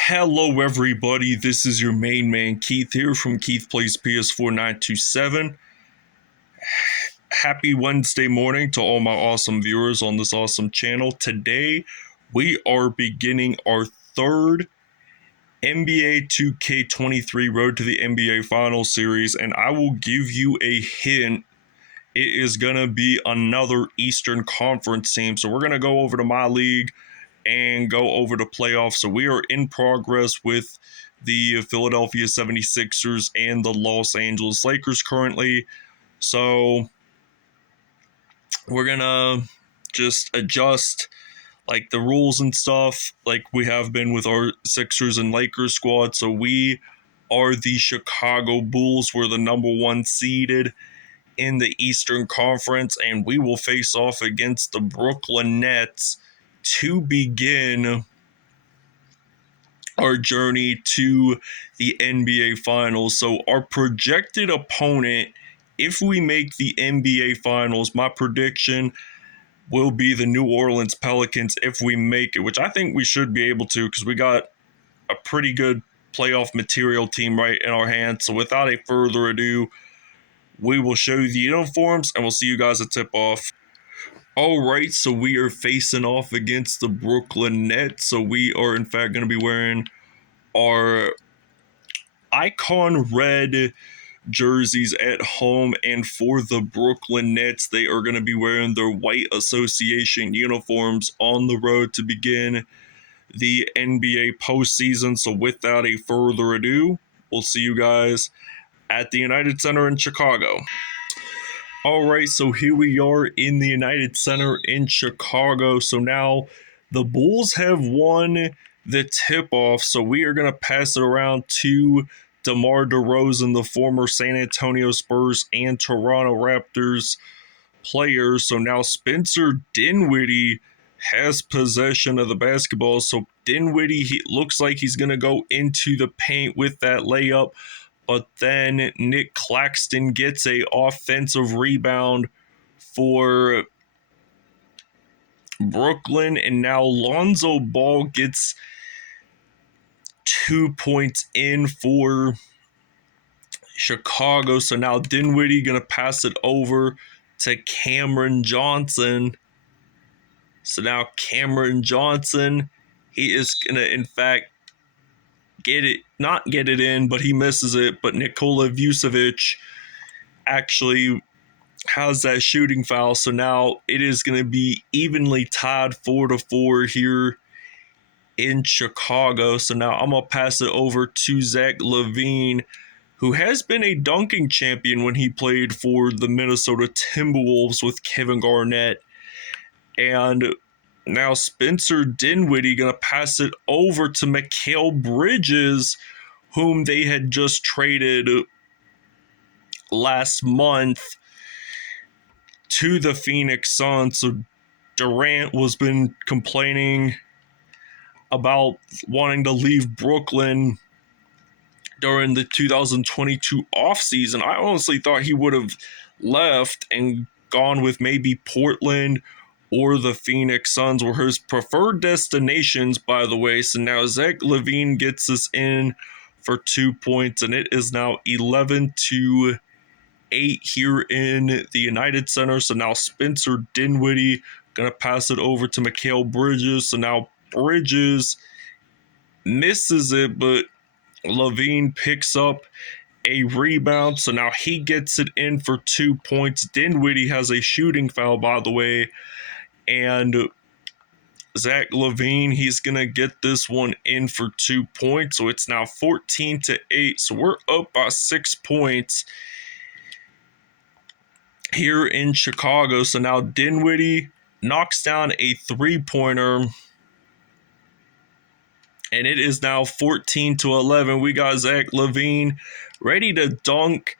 Hello, everybody. This is your main man Keith here from Keith Plays PS4 927. Happy Wednesday morning to all my awesome viewers on this awesome channel. Today, we are beginning our third NBA 2K23 Road to the NBA Finals series, and I will give you a hint. It is going to be another Eastern Conference team. So we're going to go over to my league and go over to playoffs. So we are in progress with the Philadelphia 76ers and the Los Angeles Lakers currently. So we're going to just adjust like the rules and stuff like we have been with our Sixers and Lakers squad. So we are the Chicago Bulls. We're the number one seeded in the Eastern Conference, and we will face off against the Brooklyn Nets to begin our journey to the NBA Finals. So our projected opponent, if we make the NBA Finals, my prediction will be the New Orleans Pelicans if we make it, which I think we should be able to because we got a pretty good playoff material team right in our hands. So without a further ado, we will show you the uniforms and we'll see you guys at tip-off. All right, so we are facing off against the Brooklyn Nets. So we are, in fact, going to be wearing our icon red jerseys at home. And for the Brooklyn Nets, they are going to be wearing their white association uniforms on the road to begin the NBA postseason. So without a further ado, we'll see you guys at the United Center in Chicago. All right, so here we are in the United Center in Chicago. So now the Bulls have won the tip-off, so we are going to pass it around to DeMar DeRozan, the former San Antonio Spurs and Toronto Raptors player. So now Spencer Dinwiddie has possession of the basketball. So Dinwiddie, he looks like he's going to go into the paint with that layup. But then Nick Claxton gets a offensive rebound for Brooklyn. And now Lonzo Ball gets 2 points in for Chicago. So now Dinwiddie going to pass it over to Cameron Johnson. So now Cameron Johnson, he is going to, in fact, not get it in, but he misses it. But Nikola Vucevic actually has that shooting foul. So now it is going to be evenly tied 4-4 here in Chicago. So now I'm going to pass it over to Zach LaVine, who has been a dunking champion when he played for the Minnesota Timberwolves with Kevin Garnett. And now Spencer Dinwiddie going to pass it over to Mikal Bridges, whom they had just traded last month to the Phoenix Suns. So Durant was been complaining about wanting to leave Brooklyn during the 2022 offseason. I honestly thought he would have left and gone with maybe Portland or the Phoenix Suns were his preferred destinations, by the way. So now Zach LaVine gets us in for 2 points, and it is now 11-8 here in the United Center. So now Spencer Dinwiddie going to pass it over to Mikal Bridges. So now Bridges misses it, but LaVine picks up a rebound. So now he gets it in for 2 points. Dinwiddie has a shooting foul, by the way. And Zach LaVine, he's going to get this one in for 2 points. So it's now 14-8. So we're up by 6 points here in Chicago. So now Dinwiddie knocks down a three-pointer. And it is now 14-11. We got Zach LaVine ready to dunk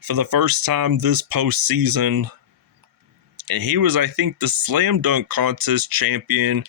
for the first time this postseason. And he was, I think, the slam dunk contest champion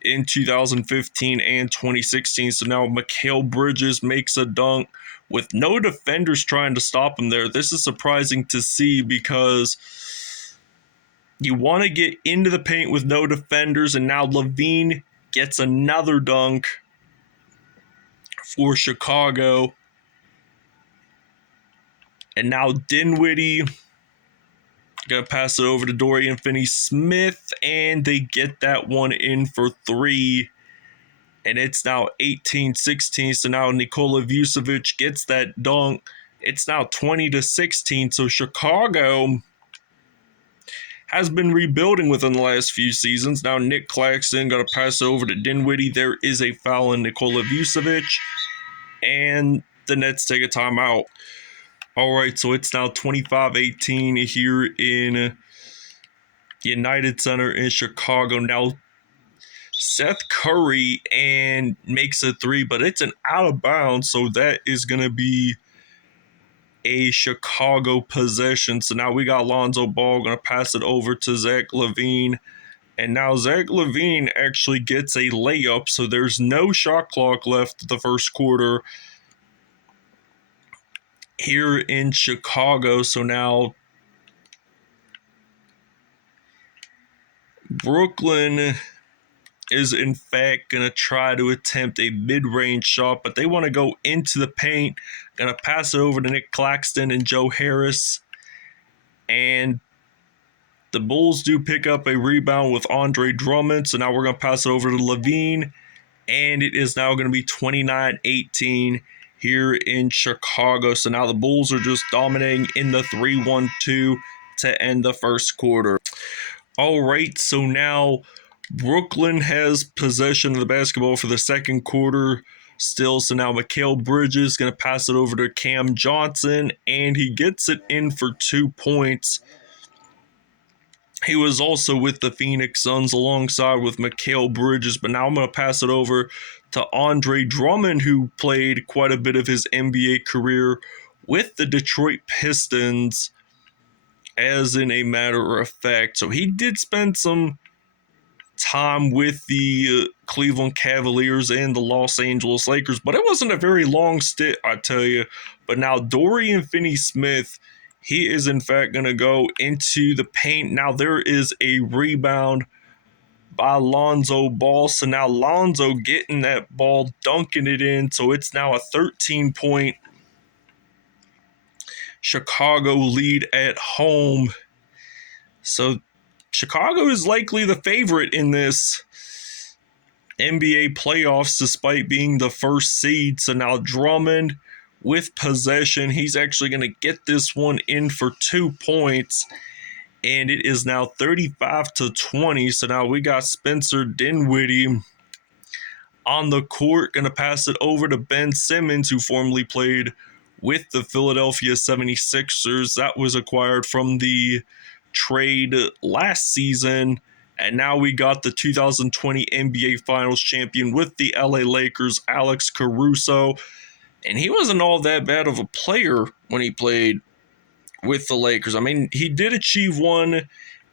in 2015 and 2016. So now Mikal Bridges makes a dunk with no defenders trying to stop him there. This is surprising to see because you want to get into the paint with no defenders. And now LaVine gets another dunk. for Chicago. And now Dinwiddie gonna pass it over to Dorian Finney-Smith, and they get that one in for 3. And it's now 18-16. So now Nikola Vucevic gets that dunk. It's now 20-16. So Chicago has been rebuilding within the last few seasons. Now Nick Claxton gonna pass it over to Dinwiddie. There is a foul on Nikola Vucevic, and the Nets take a timeout. All right, so it's now 25-18 here in United Center in Chicago. Now Seth Curry and makes a 3, but it's an out of bounds, so that is going to be a Chicago possession. So now we got Lonzo Ball going to pass it over to Zach LaVine, and now Zach LaVine actually gets a layup, so there's no shot clock left the first quarter here in Chicago. So now Brooklyn is in fact going to try to attempt a mid-range shot, but they want to go into the paint. Going to pass it over to Nick Claxton and Joe Harris. And the Bulls do pick up a rebound with Andre Drummond, so now we're going to pass it over to LaVine. And it is now going to be 29-18 here in Chicago. So now the Bulls are just dominating in the 3-1-2 to end the first quarter. All right, so now Brooklyn has possession of the basketball for the second quarter still. So now Mikal Bridges is going to pass it over to Cam Johnson, and he gets it in for 2 points. He was also with the Phoenix Suns alongside with Mikal Bridges, but now I'm going to pass it over to Andre Drummond, who played quite a bit of his NBA career with the Detroit Pistons, as in a matter of fact. So he did spend some time with the Cleveland Cavaliers and the Los Angeles Lakers, but it wasn't a very long stint, I tell you. But now Dorian Finney-Smith, he is in fact going to go into the paint. Now there is a rebound by Lonzo Ball. So now Lonzo getting that ball, dunking it in. So it's now a 13-point Chicago lead at home. So Chicago is likely the favorite in this NBA playoffs despite being the first seed. So now Drummond with possession, he's actually going to get this one in for 2 points, and it is now 35-20. So now we got Spencer Dinwiddie on the court, going to pass it over to Ben Simmons, who formerly played with the Philadelphia 76ers. That was acquired from the trade last season, and now we got the 2020 NBA Finals champion with the LA Lakers, Alex Caruso. And he wasn't all that bad of a player when he played with the Lakers. I mean, he did achieve one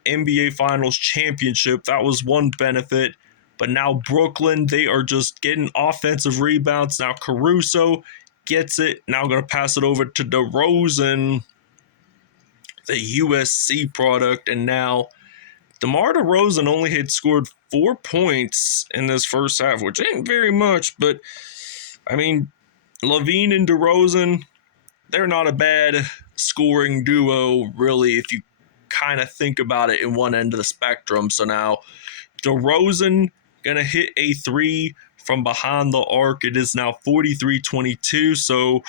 NBA Finals championship. That was one benefit. But now Brooklyn, they are just getting offensive rebounds. Now Caruso gets it. Now going to pass it over to DeRozan, the USC product. And now DeMar DeRozan only had scored 4 points in this first half, which ain't very much. But, I mean, LaVine and DeRozan, they're not a bad scoring duo, really, if you kind of think about it in one end of the spectrum. So now DeRozan going to hit a 3 from behind the arc. It is now 43-22. So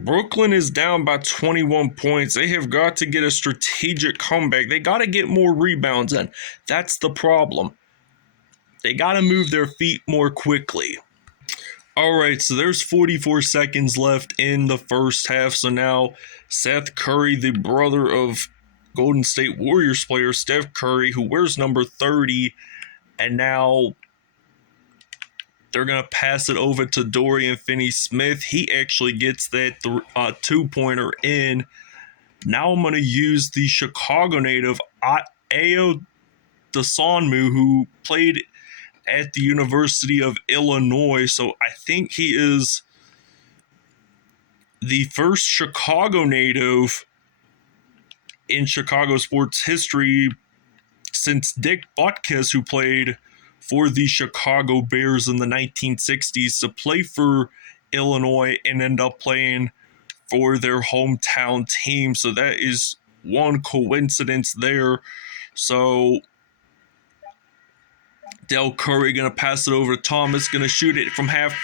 Brooklyn is down by 21 points. They have got to get a strategic comeback. They got to get more rebounds in. That's the problem. They got to move their feet more quickly. All right, so there's 44 seconds left in the first half. So now Seth Curry, the brother of Golden State Warriors player Steph Curry, who wears number 30, and now they're going to pass it over to Dorian Finney-Smith. He actually gets that 2-pointer in. Now I'm going to use the Chicago native, Ayo Dosunmu, who played at the University of Illinois. So I think he is the first Chicago native in Chicago sports history since Dick Butkus, who played for the Chicago Bears in the 1960s to play for Illinois and end up playing for their hometown team. So that is one coincidence there. So Del Curry going to pass it over to Thomas, going to shoot it from half.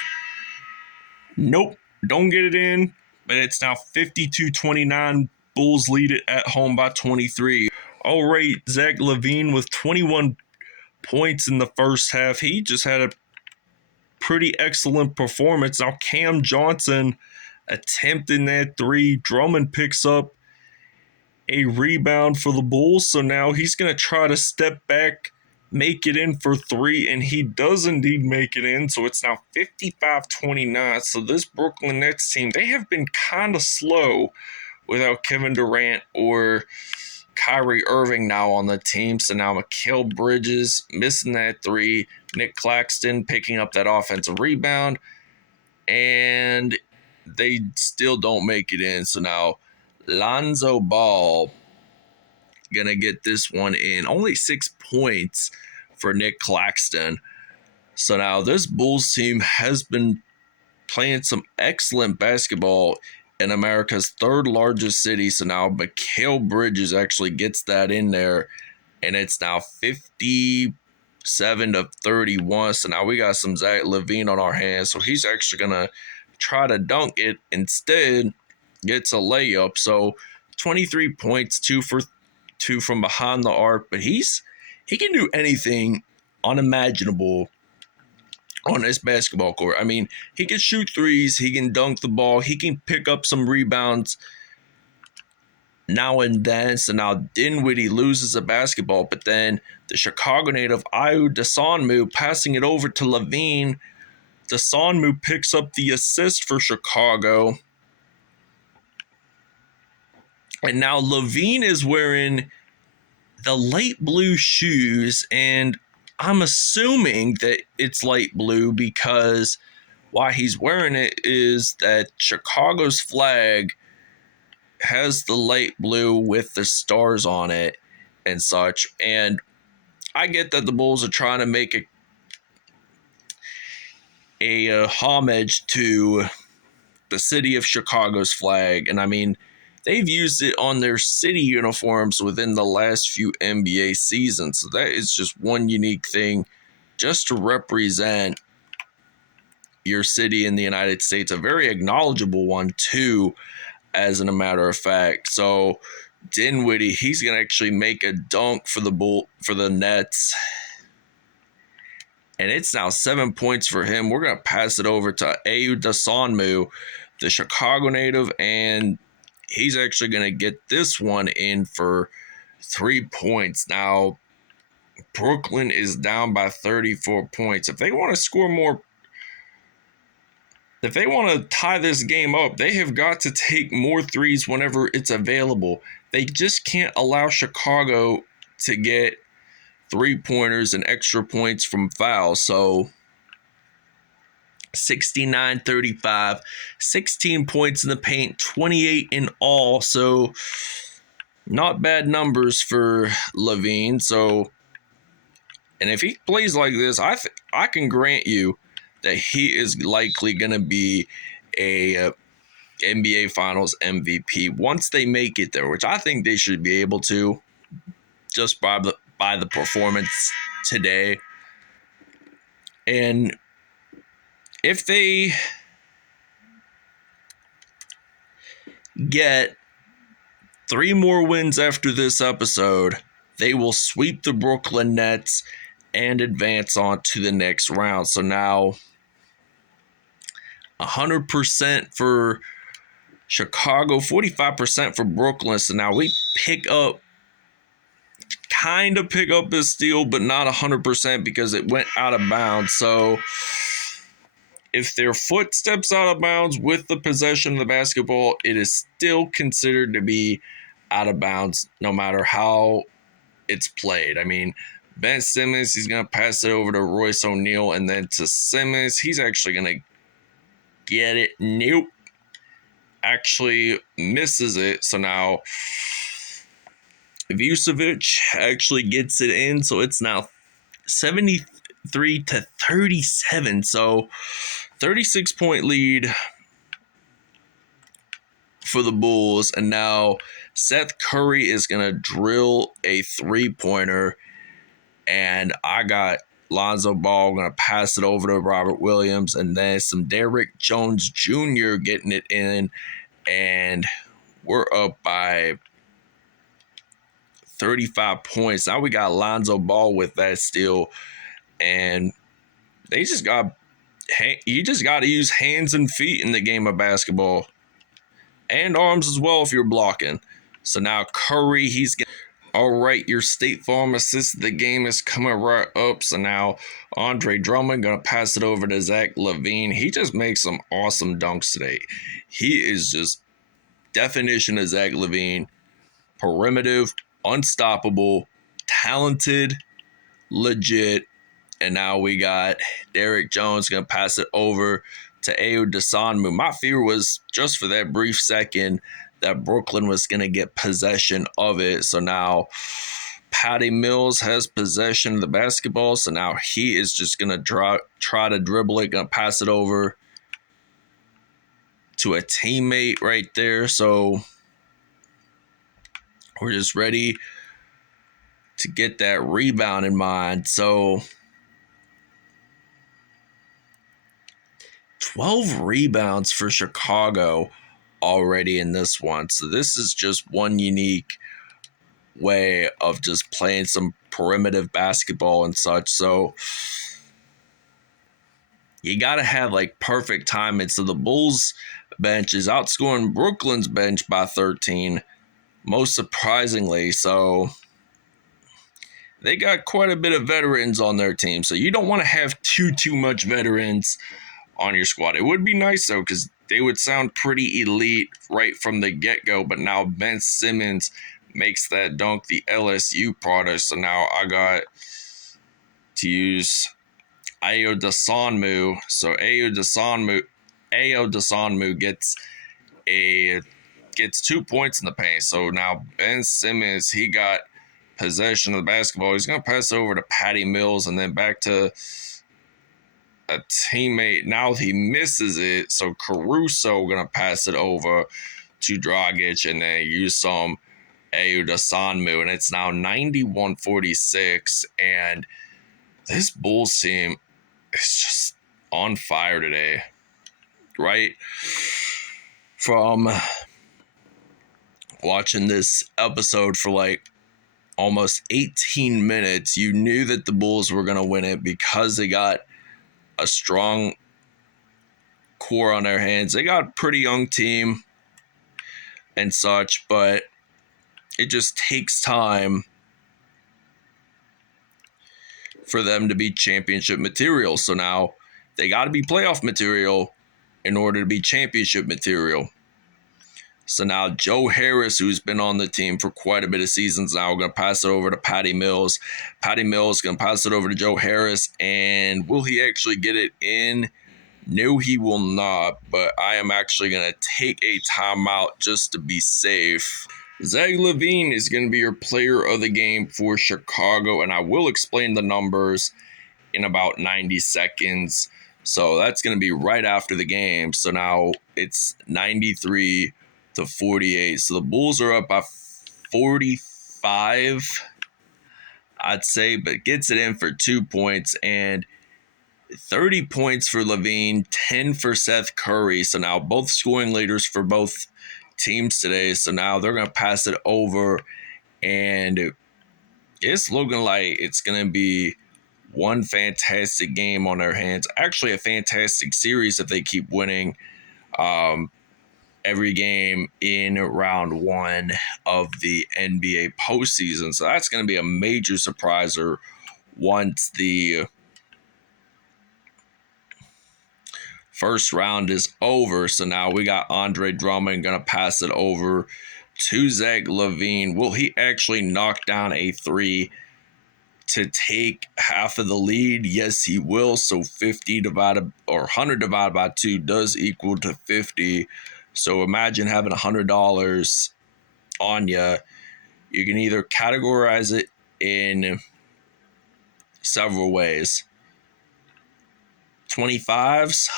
Nope, don't get it in. But it's now 52-29. Bulls lead it at home by 23. All right, Zach LaVine with 21 points in the first half. He just had a pretty excellent performance. Now Cam Johnson attempting that three. Drummond picks up a rebound for the Bulls. So now he's going to try to step back, make it in for three, and he does indeed make it in. So it's now 55-29. So this Brooklyn Nets team, they have been kind of slow without Kevin Durant or Kyrie Irving now on the team. So now Mikal Bridges missing that three. Nick Claxton picking up that offensive rebound. And they still don't make it in. So now Lonzo Ball gonna get this one in. Only 6 points for Nick Claxton. So now this Bulls team has been playing some excellent basketball in America's third largest city. So now Mikal Bridges actually gets that in there, and it's now 57-31. So now we got some Zach LaVine on our hands. So he's actually gonna try to dunk it. Instead, gets a layup. So 23 points, 2 for 2 from behind the arc. But he can do anything unimaginable on this basketball court. I mean, he can shoot threes, he can dunk the ball, he can pick up some rebounds now and then. So now Dinwiddie loses a basketball, but then the Chicago native Ayu Dosunmu passing it over to LaVine. Dosunmu picks up the assist for Chicago. And now LaVine is wearing the light blue shoes, and I'm assuming that it's light blue because why he's wearing it is that Chicago's flag has the light blue with the stars on it and such. And I get that the Bulls are trying to make a homage to the city of Chicago's flag. And I mean, they've used it on their city uniforms within the last few NBA seasons. So that is just one unique thing just to represent your city in the United States. A very acknowledgeable one, too, as a matter of fact. So Dinwiddie, he's going to actually make a dunk for the Nets. And it's now 7 points for him. We're going to pass it over to Ayu Dosunmu, the Chicago native, and he's actually going to get this one in for 3 points. Now, Brooklyn is down by 34 points. If they want to score more, if they want to tie this game up, they have got to take more threes whenever it's available. They just can't allow Chicago to get 3-pointers and extra points from fouls. So 69-35, 16 points in the paint, 28 in all. So not bad numbers for LaVine. So, and if he plays like this, I can grant you that he is likely going to be a NBA Finals MVP once they make it there, which I think they should be able to, just by the performance today. And if they get 3 more wins after this episode, they will sweep the Brooklyn Nets and advance on to the next round. So now 100% for Chicago, 45% for Brooklyn. So now we pick up a steal, but not 100% because it went out of bounds. So if their foot steps out of bounds with the possession of the basketball, it is still considered to be out of bounds no matter how it's played. I mean, Ben Simmons, he's going to pass it over to Royce O'Neal, and then to Simmons, he's actually going to get it. Nope. Actually misses it. So now Vucevic actually gets it in. So it's now to 37. So 36-point lead for the Bulls. And now Seth Curry is going to drill a three-pointer. And I got Lonzo Ball going to pass it over to Robert Williams. And then some Derrick Jones Jr. getting it in. And we're up by 35 points. Now we got Lonzo Ball with that steal. And you just got to use hands and feet in the game of basketball. And arms as well if you're blocking. So now Curry, he's getting... All right, your State Farm assist of the game is coming right up. So now Andre Drummond going to pass it over to Zach LaVine. He just makes some awesome dunks today. He is just definition of Zach LaVine. Primitive, unstoppable, talented, legit. And now we got Derrick Jones going to pass it over to Ayo Dosunmu. My fear was just for that brief second that Brooklyn was going to get possession of it. So now Patty Mills has possession of the basketball. So now he is just going to try to dribble it, going to pass it over to a teammate right there. So we're just ready to get that rebound in mind. So 12 rebounds for Chicago already in this one. So this is just one unique way of just playing some primitive basketball and such. So you got to have like perfect timing. So the Bulls bench is outscoring Brooklyn's bench by 13, most surprisingly. So they got quite a bit of veterans on their team. So you don't want to have too much veterans on your squad. It would be nice though, because they would sound pretty elite right from the get-go. But now Ben Simmons makes that dunk, the LSU product. So now I got to use Ayo Dosunmu. So Ayo Dosunmu gets 2 points in the paint. So now Ben Simmons, he got possession of the basketball. He's going to pass over to Patty Mills and then back to a teammate. Now he misses it. So Caruso going to pass it over to Dragic and then use some Ayo Dosunmu. And it's now 91-46. And this Bulls team is just on fire today. Right? From watching this episode for like almost 18 minutes, you knew that the Bulls were going to win it because they got a strong core on their hands. They got a pretty young team and such, but it just takes time for them to be championship material. So now they got to be playoff material in order to be championship material. So now Joe Harris, who's been on the team for quite a bit of seasons now, going to pass it over to Patty Mills. Patty Mills going to pass it over to Joe Harris. And will he actually get it in? No, he will not. But I am actually going to take a timeout just to be safe. Zach LaVine is going to be your player of the game for Chicago. And I will explain the numbers in about 90 seconds. So that's going to be right after the game. So now it's 93-48. So the Bulls are up by 45, I'd say, but gets it in for 2 points and 30 points for LaVine, 10 for Seth Curry. So now both scoring leaders for both teams today. So now they're going to pass it over, and it's looking like it's going to be one fantastic game on their hands. Actually, a fantastic series if they keep winning every game in round one of the NBA postseason. So that's going to be a major surpriser once the first round is over. So now we got Andre Drummond going to pass it over to Zach LaVine. Will he actually knock down a three to take half of the lead? Yes, he will. So 50 divided or 100 divided by 2 does equal to 50. So imagine having $100 on you. You can either categorize it in several ways. 25s,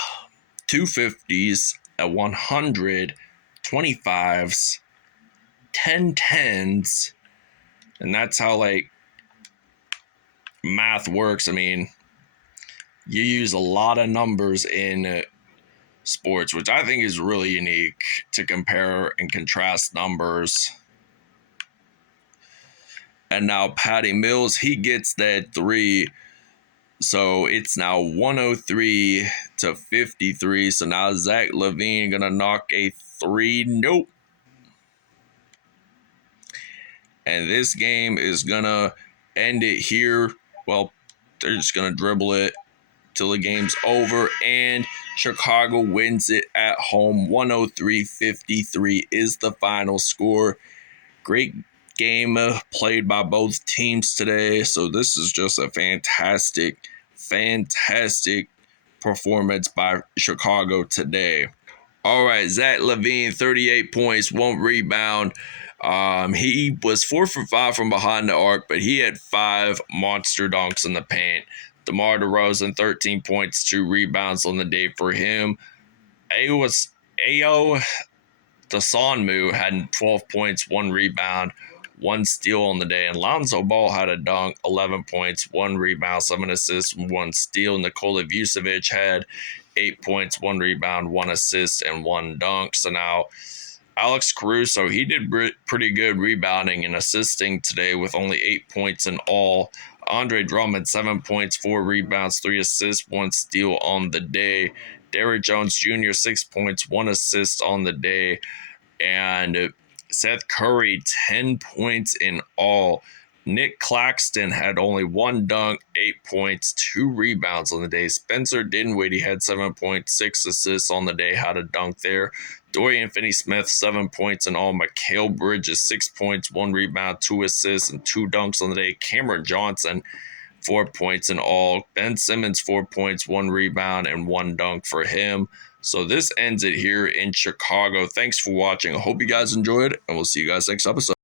250s, a 100, 25s, 10 10s, and that's how like math works. I mean, you use a lot of numbers in sports, which I think is really unique to compare and contrast numbers. And now Patty Mills, he gets that 3. So it's now 103 to 53. So now Zach LaVine gonna knock a 3. Nope. And this game is gonna end it here. Well, they're just gonna dribble it till the game's over, and Chicago wins it at home. 103-53 is the final score. Great game played by both teams today. So this is just a fantastic performance by Chicago today. All right, Zach LaVine, 38 points, 1 rebound. He was 4 for 5 from behind the arc, but he had 5 monster dunks in the paint. DeMar DeRozan, 13 points, 2 rebounds on the day for him. Ayo Dosunmu had 12 points, 1 rebound, 1 steal on the day. And Lonzo Ball had a dunk, 11 points, 1 rebound, 7 assists, 1 steal. Nikola Vucevic had 8 points, 1 rebound, 1 assist, and 1 dunk. So now Alex Caruso, he did pretty good rebounding and assisting today with only 8 points in all. Andre Drummond, 7 points, 4 rebounds, 3 assists, 1 steal on the day. Derrick Jones Jr., 6 points, 1 assist on the day. And Seth Curry, 10 points in all. Nick Claxton had only 1 dunk, 8 points, 2 rebounds on the day. Spencer Dinwiddie had 7 points, 6 assists on the day, had a dunk there. Dorian Finney-Smith, 7 points in all. Mikal Bridges, 6 points, 1 rebound, 2 assists, and 2 dunks on the day. Cameron Johnson, 4 points in all. Ben Simmons, 4 points, 1 rebound, and 1 dunk for him. So this ends it here in Chicago. Thanks for watching. I hope you guys enjoyed, and we'll see you guys next episode.